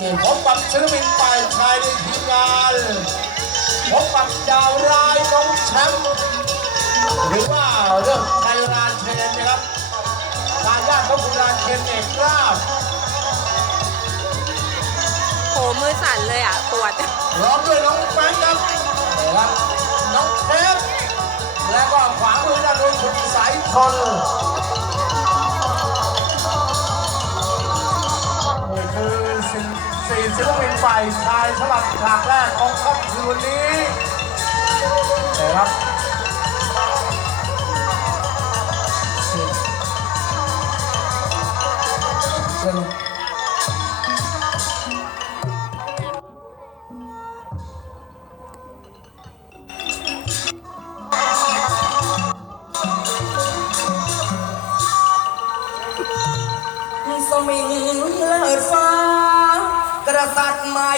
พบกับศิลปินฝ่ายชายในทีมงานพบกับดาวร้ายน้องแชมป์หรือว่าเรื่องไทยรานเชนนะครับทางด้านของคุณรานเชนเอกราบโหมือสั่นเลยอะปวดพร้อมด้วยน้องแฟรงค์ครับนะครับน้องเทปและก็ขวามือด้านโน้นคุณสายทนนี่ สี่ศิลปินฝ่ายชายสำหรับฉากแรกของค่ำคืนนี้นะครับ ប្រាសាទម៉ៃ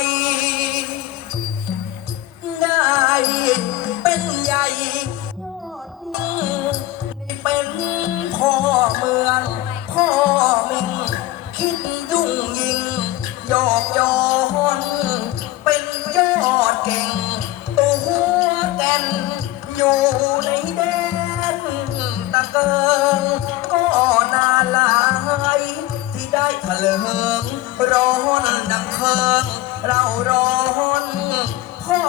เลิงร้อนดังเคิงเราร้อนพ่อ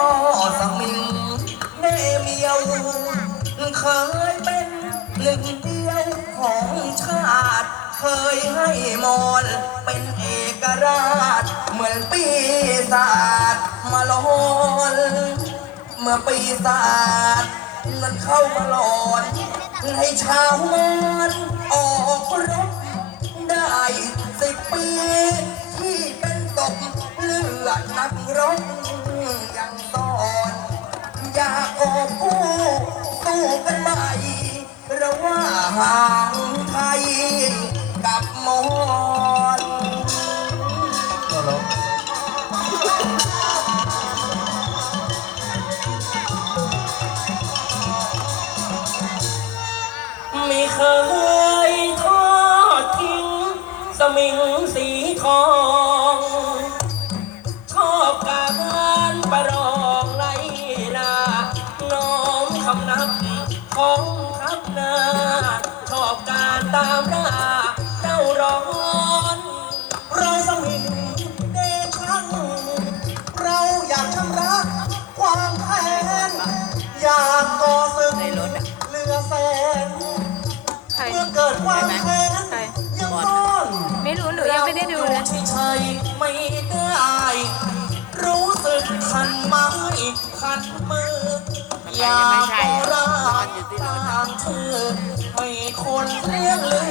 สมิงแม่เมียวเคยเป็นหนึ่งเดียวของชาติ เคยให้มอนเป็นเอกราช เหมือนปีศาจมาลอนเมื่อปีศาจมันเข้ามาหลอน ให้ชาวมอนออก ที่เป็นตกเลือดนักรบ สี อยากขอราบตามชื่อให้คนเรียกลือ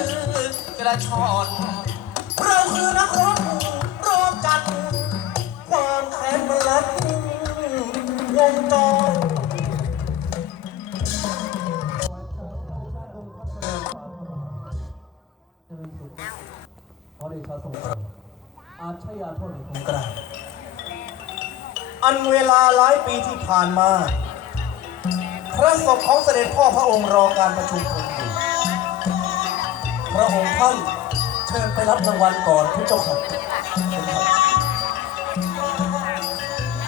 กระชอนเราคือนักรบรบจัดความแค้นมันลัดวงจรขอเดชะทรงโปรดอาชญาโทษในของกลางอันเวลาหลายปีที่ผ่านมา พระศพของเสด็จพ่อพระองค์รอการประชุมเพลิงอยู่พระองค์ท่านเชิญไปรับรางวัลก่อนพระเจ้าค่ะ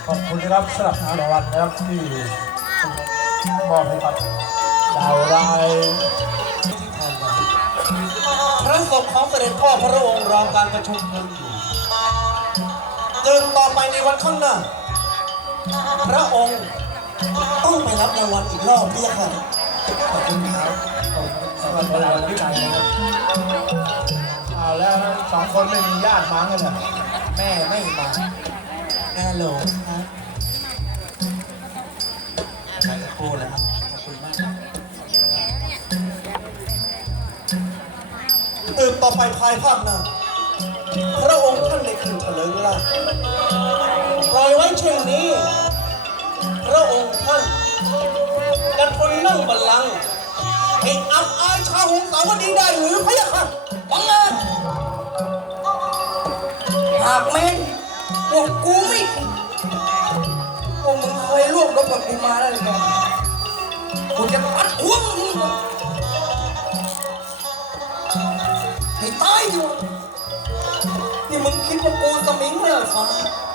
ขอบคุณนะครับสำหรับรางวัลนะครับที่มอบให้กับดาวร้ายที่ผ่านมาพระศพของเสด็จพ่อพระองค์รอการประชุมเพลิงอยู่เดินต่อไปในวันข้างหน้าพระองค์ ต้องไปรับรางวัลอีกรอบพี่ยะค่ะขอบคุณครับสำหรับรางวัลที่ใจนะครับเอาแล้วสองคนไม่มีญาติมากันเหรอแม่ไม่มาแม่หลงครับใช้ตะโกนเลยครับ ขอบคุณมากตื่นต่อไปภายภาคหน้าพระองค์ท่านในคืนเถลิงล่าปล่อยไว้เช่นนี้พ ระองค์ท่านจะทนนั่งบัลลังก์ให้อับอายชาวหงสาวดีได้หรือพะยะค่ะบังเอิญหากแม่งพวกกูไม่พวกมึงเคยร่วมรบกับกูมาแล้วหรือไงกูจะปัดหัวมึงทิ้งหมดให้ตายดิวะนี่มึงคิดว่ากูสมิงเหรอฟ้า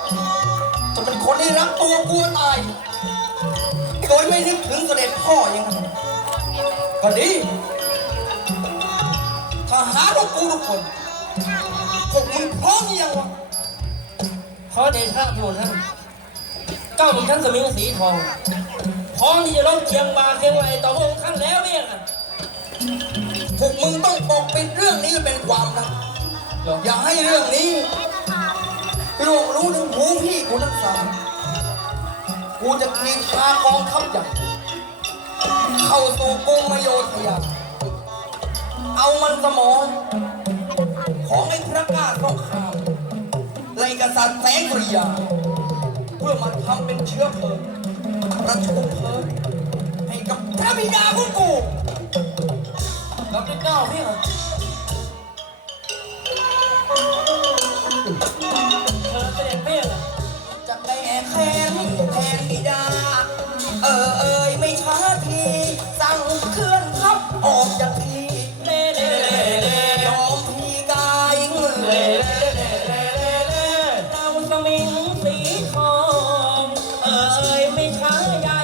จะ เป็นคนที่รักตัวกลัวตาย โดยไม่นึกถึงเสด็จพ่อยังไงก็ดีทหารของกูทุกคนพวกมึงพร้อมหรือยังวะขอเดชะทูลท่านเก้าหม่อมท่านสมิงสีทอง พร้อมที่จะรบเคียงบาเคียงไหลต่อพระองค์ท่านแล้วเนี่ยค่ะพวกมึงต้องปกปิดเรื่องนี้เป็นความลับอย่าให้เรื่องนี้ ล่วงรู้ถึงหูพี่กูทั้งสามกูจะขีดพากองทัพใหญ่เข้าสู่กรุงมโยธยา เอามันสมอง ของไอ้พระกล้าสงครามไล่กษัตริย์แสงสุริยา เพื่อมาทำเป็นเชื้อเพลิงประชุมเพลิงให้กับพระบิดาของกูรับเป็เก้าพี่เหรอ ยไม่ช้าใหญ่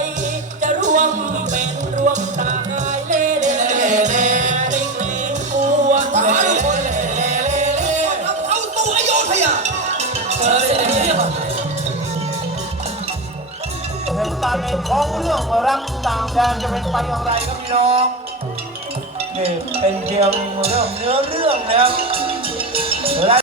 จะรวมเป็นรวมตายเล่เล่เล่เล่เล่เกรงกลัวกคนเล่เล่เล่เล่รับเข้าสู่อโยธยาเธอเสด็จพี่เอเป็นตามในท้องเรื่องว่ารักต่างแดนจะเป็นไปอย่างไรครับพี่น้องนี่เป็นเพียงเรื่องเนื้อเรื่องนะครับ